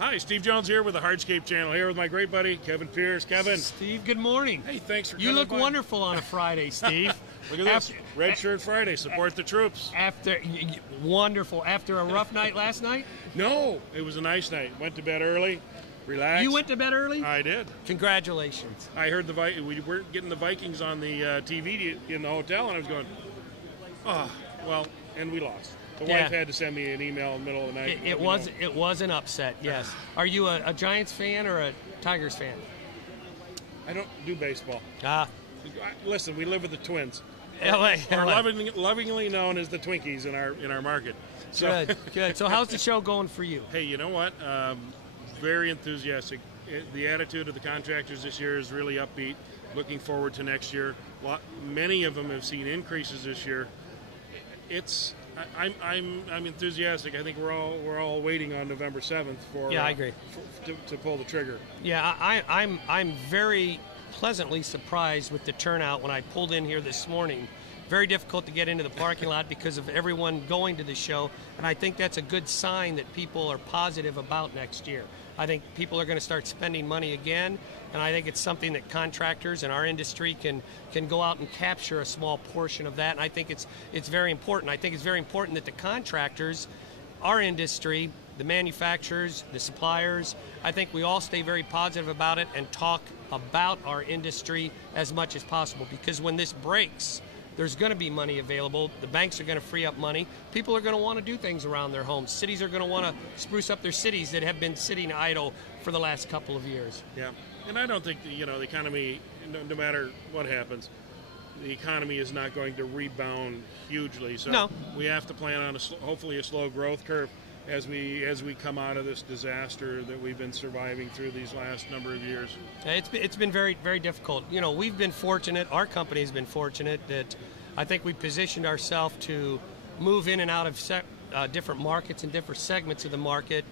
Hi, Steve Jones here with the Hardscape channel, here with my great buddy, Kevin Piers. Kevin. Steve, good morning. Hey, thanks for coming You look by. wonderful on a Friday, Steve. Look at this, Red Shirt Friday, support the troops. Wonderful. After a rough night last night? No, it was a nice night. Went to bed early, relaxed. You went to bed early? I did. Congratulations. I heard we weren't getting the Vikings on the TV in the hotel, and I was going, oh, well, and we lost. The wife had to send me an email in the middle of the night. It was an upset, yes. Are you a Giants fan or a Tigers fan? I don't do baseball. Listen, we live with the Twins. LA. Or lovingly known as the Twinkies in our market. So, good. So how's the show going for you? Hey, you know what? Very enthusiastic. The attitude of the contractors this year is really upbeat. Looking forward to next year. Many of them have seen increases this year. I'm enthusiastic. I think we're all waiting on November 7th for I agree to pull the trigger. Yeah, I'm very pleasantly surprised with the turnout when I pulled in here this morning. Very difficult to get into the parking lot because of everyone going to the show, and I think that's a good sign that people are positive about next year. I think people are going to start spending money again, and I think it's something that contractors in our industry can go out and capture a small portion of that, and I think it's very important. I think it's very important that the contractors, our industry, the manufacturers, the suppliers, I think we all stay very positive about it and talk about our industry as much as possible, because when this breaks, there's going to be money available. The banks are going to free up money. People are going to want to do things around their homes. Cities are going to want to spruce up their cities that have been sitting idle for the last couple of years. Yeah, and I don't think the economy, no matter what happens, the economy is not going to rebound hugely. So no. We have to plan on hopefully a slow growth curve as we come out of this disaster that we've been surviving through these last number of years. It's been very, very difficult. We've been fortunate, our company's been fortunate that I think we positioned ourselves to move in and out of different markets and different segments of the market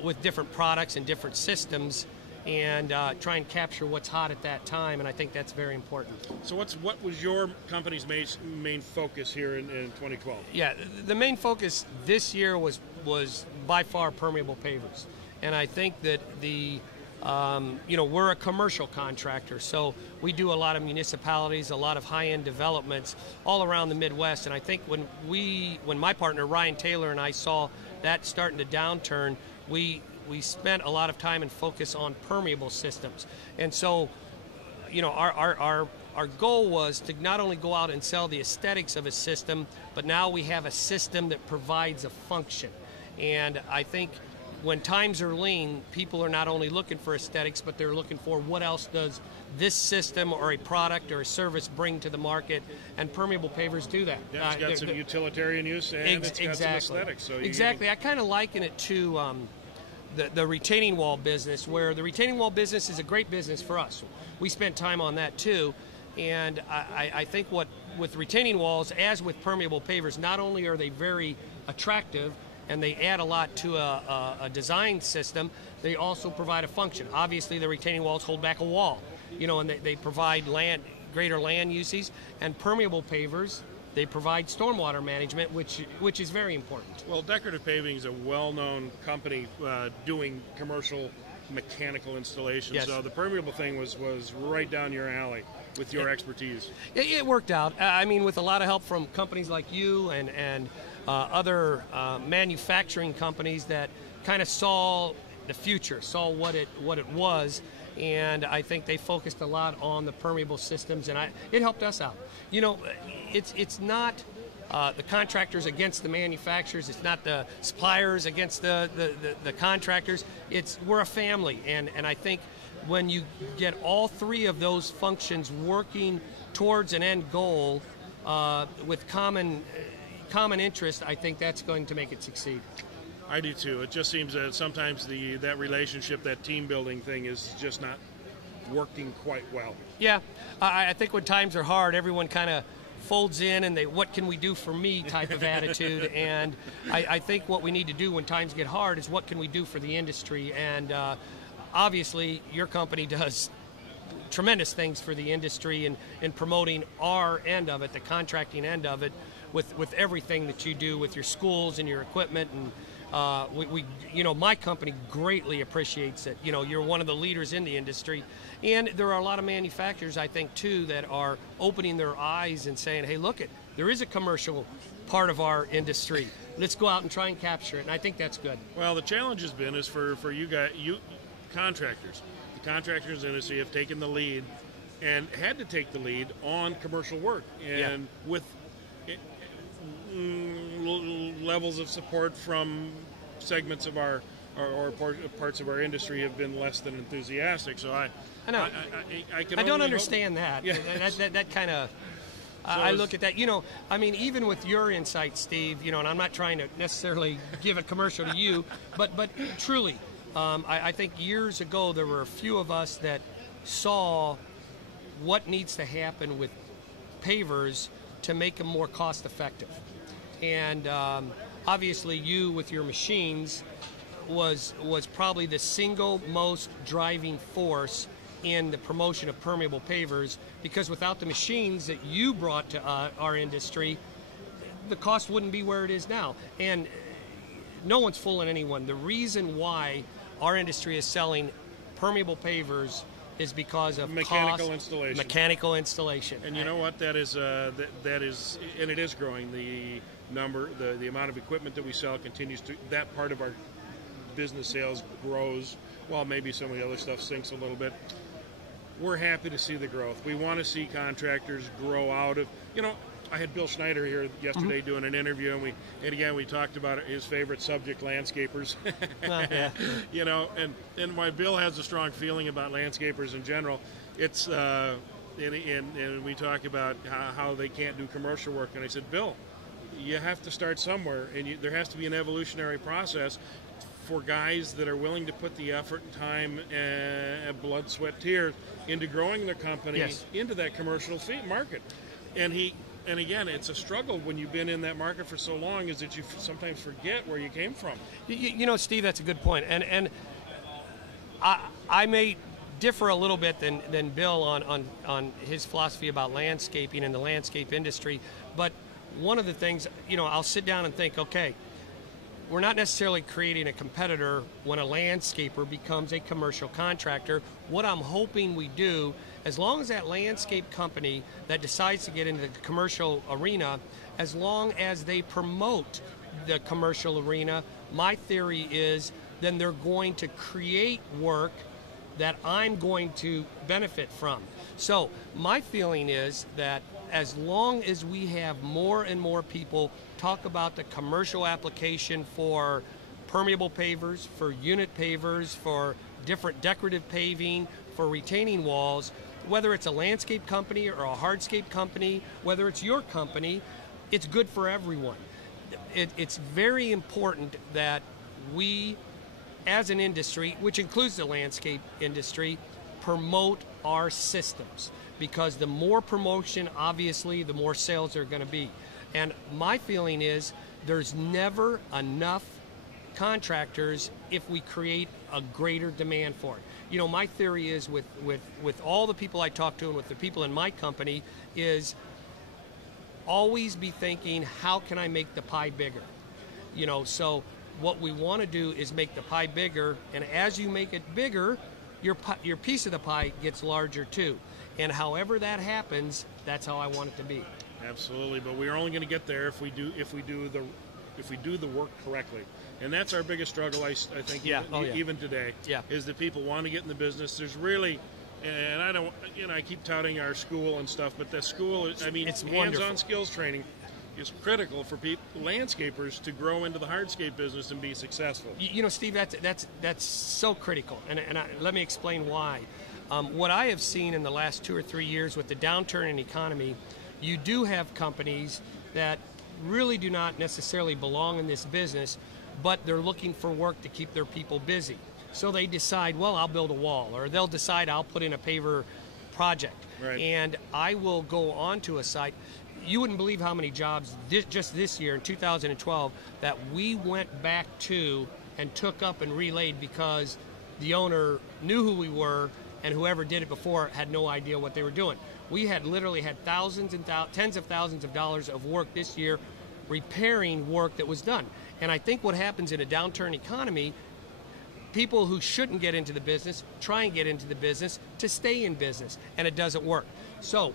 with different products and different systems, and try and capture what's hot at that time, and I think that's very important. So what was your company's main focus here in 2012? Yeah, the main focus this year was by far permeable pavers, and I think that we're a commercial contractor, so we do a lot of municipalities, a lot of high-end developments all around the Midwest, and I think when my partner Ryan Taylor and I saw that starting to downturn, we spent a lot of time and focus on permeable systems. And so, our goal was to not only go out and sell the aesthetics of a system, but now we have a system that provides a function. And I think when times are lean, people are not only looking for aesthetics, but they're looking for what else does this system or a product or a service bring to the market, and permeable pavers do that. Yeah, it's got some utilitarian use and it's got some aesthetics. So exactly. I kind of liken it to the retaining wall business, where the retaining wall business is a great business for us. We spent time on that too, and I think with retaining walls, as with permeable pavers, not only are they very attractive and they add a lot to a design system, they also provide a function. Obviously, the retaining walls hold back a wall, and they provide greater land uses, and permeable pavers, they provide stormwater management, which is very important. Well, Decorative Paving is a well-known company doing commercial mechanical installations. Yes. So the permeable thing was right down your alley with your expertise. It worked out. I mean, with a lot of help from companies like you and other manufacturing companies that kind of saw the future, saw what it was. And I think they focused a lot on the permeable systems, and it helped us out. It's not the contractors against the manufacturers. It's not the suppliers against the contractors. We're a family, and I think when you get all three of those functions working towards an end goal with common interest, I think that's going to make it succeed. I do too. It just seems that sometimes that relationship, that team building thing, is just not working quite well. Yeah, I think when times are hard, everyone kind of folds in and what can we do for me type of attitude. And I think what we need to do when times get hard is what can we do for the industry. And obviously your company does tremendous things for the industry in promoting our end of it, the contracting end of it, with everything that you do with your schools and your equipment. And My company greatly appreciates it. You're one of the leaders in the industry, and there are a lot of manufacturers, I think, too, that are opening their eyes and saying, "Hey, look there is a commercial part of our industry. Let's go out and try and capture it." And I think that's good. Well, the challenge has been for you guys, contractors. The contractors industry have taken the lead and had to take the lead on commercial work, and with levels of support from segments of our or parts of our industry have been less than enthusiastic. So I know. I don't understand that. Yeah. That kind of. I look at that. Even with your insight, Steve. And I'm not trying to necessarily give a commercial to you, but truly, I think years ago there were a few of us that saw what needs to happen with pavers to make them more cost effective. And obviously you with your machines was probably the single most driving force in the promotion of permeable pavers, because without the machines that you brought to our industry, the cost wouldn't be where it is now. And no one's fooling anyone. The reason why our industry is selling permeable pavers is because of mechanical installation. And you know what? That is, and it is growing. The amount of equipment that we sell continues to. That part of our business sales grows, while maybe some of the other stuff sinks a little bit. We're happy to see the growth. We want to see contractors grow out of. I had Bill Schneider here yesterday doing an interview, and we talked about his favorite subject, landscapers. And why Bill has a strong feeling about landscapers in general, it's and we talk about how they can't do commercial work. And I said, Bill, you have to start somewhere, and there has to be an evolutionary process for guys that are willing to put the effort and time and blood, sweat, tears into growing their company into that commercial market. And again, it's a struggle when you've been in that market for so long, is that you sometimes forget where you came from. Steve, that's a good point. And I may differ a little bit than Bill on his philosophy about landscaping and the landscape industry. But one of the things, I'll sit down and think, okay, we're not necessarily creating a competitor when a landscaper becomes a commercial contractor. What I'm hoping we do, as long as that landscape company that decides to get into the commercial arena, as long as they promote the commercial arena, my theory is then they're going to create work that I'm going to benefit from. So my feeling is that as long as we have more and more people talk about the commercial application for permeable pavers, for unit pavers, for different decorative paving, for retaining walls, whether it's a landscape company or a hardscape company, whether it's your company, it's good for everyone. It's very important that we, as an industry, which includes the landscape industry, promote our systems. Because the more promotion, obviously, the more sales there are going to be. And my feeling is there's never enough contractors if we create a greater demand for it. My theory is with all the people I talk to and with the people in my company is always be thinking, how can I make the pie bigger? So what we want to do is make the pie bigger, and as you make it bigger, your piece of the pie gets larger too. And however that happens, that's how I want it to be. Absolutely, but we're only going to get there if we do the work correctly, and that's our biggest struggle. I think even today is that people want to get in the business. There's really, and I keep touting our school and stuff, but the school, it's hands-on skills training is critical for landscapers to grow into the hardscape business and be successful. Steve, that's so critical, and let me explain why. What I have seen in the last 2 or 3 years with the downturn in economy, you do have companies that really do not necessarily belong in this business, but they're looking for work to keep their people busy. So they decide, well, I'll build a wall, or they'll decide I'll put in a paver project. Right. And I will go onto a site. You wouldn't believe how many jobs just this year in 2012 that we went back to and took up and relayed because the owner knew who we were, and whoever did it before had no idea what they were doing. We had literally had thousands and tens of thousands of dollars of work this year repairing work that was done. And I think what happens in a downturn economy, people who shouldn't get into the business try and get into the business to stay in business, and it doesn't work. So,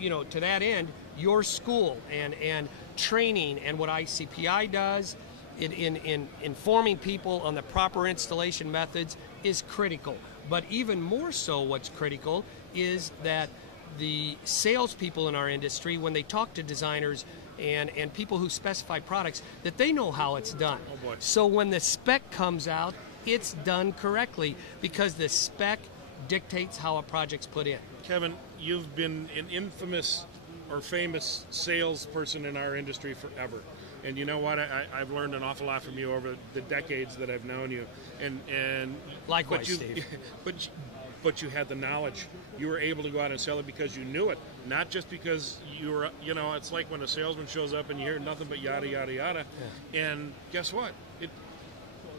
to that end, your school and training and what ICPI does in informing people on the proper installation methods is critical. But even more so, what's critical is that the salespeople in our industry, when they talk to designers and people who specify products, that they know how it's done. Oh boy. So when the spec comes out, it's done correctly because the spec dictates how a project's put in. Kevin, you've been an infamous or famous salesperson in our industry forever. And you know what? I've learned an awful lot from you over the decades that I've known you. And likewise, Steve. But you had the knowledge. You were able to go out and sell it because you knew it, not just because you were. It's like when a salesman shows up and you hear nothing but yada yada yada. Yeah. And guess what?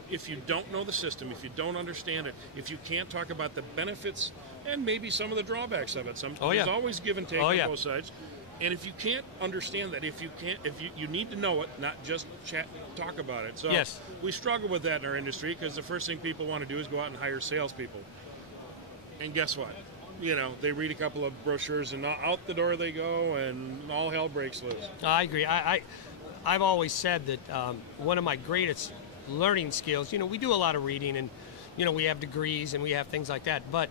If you don't know the system, if you don't understand it, if you can't talk about the benefits and maybe some of the drawbacks of it, there's always give and take on both sides. And if you can't understand that, if you need to know it, not just talk about it. So yes. We struggle with that in our industry because the first thing people want to do is go out and hire salespeople. And guess what? They read a couple of brochures and out the door they go, and all hell breaks loose. I agree. I've always said that one of my greatest learning skills, we do a lot of reading, and we have degrees and we have things like that, but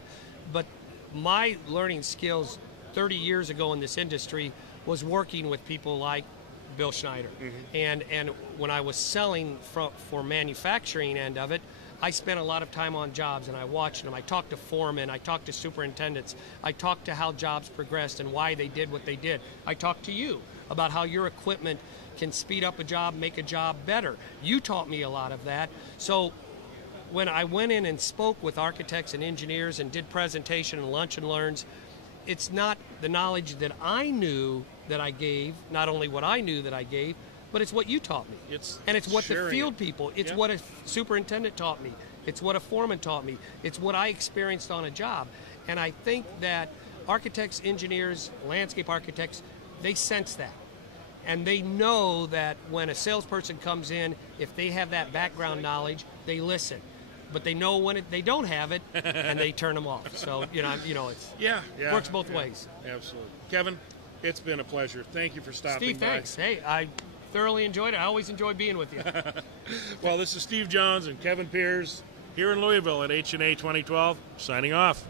my learning skills 30 years ago in this industry was working with people like Bill Schneider. Mm-hmm. And when I was selling for manufacturing end of it, I spent a lot of time on jobs, and I watched them. I talked to foremen, I talked to superintendents, I talked to how jobs progressed and why they did what they did. I talked to you about how your equipment can speed up a job, make a job better. You taught me a lot of that. So when I went in and spoke with architects and engineers and did presentation and lunch and learns, it's not the knowledge that I knew that I gave, not only what I knew that I gave, but it's what you taught me. It's what the field people, it's what a superintendent taught me. It's what a foreman taught me. It's what I experienced on a job. And I think that architects, engineers, landscape architects, they sense that. And they know that when a salesperson comes in, if they have that background knowledge, they listen. But they know when they don't have it, and they turn them off. So, it works both ways. Absolutely. Kevin, it's been a pleasure. Thank you for stopping Steve, by. thanks. Hey, I thoroughly enjoyed it. I always enjoy being with you. Well, this is Steve Jones and Kevin Piers here in Louisville at H&A 2012, signing off.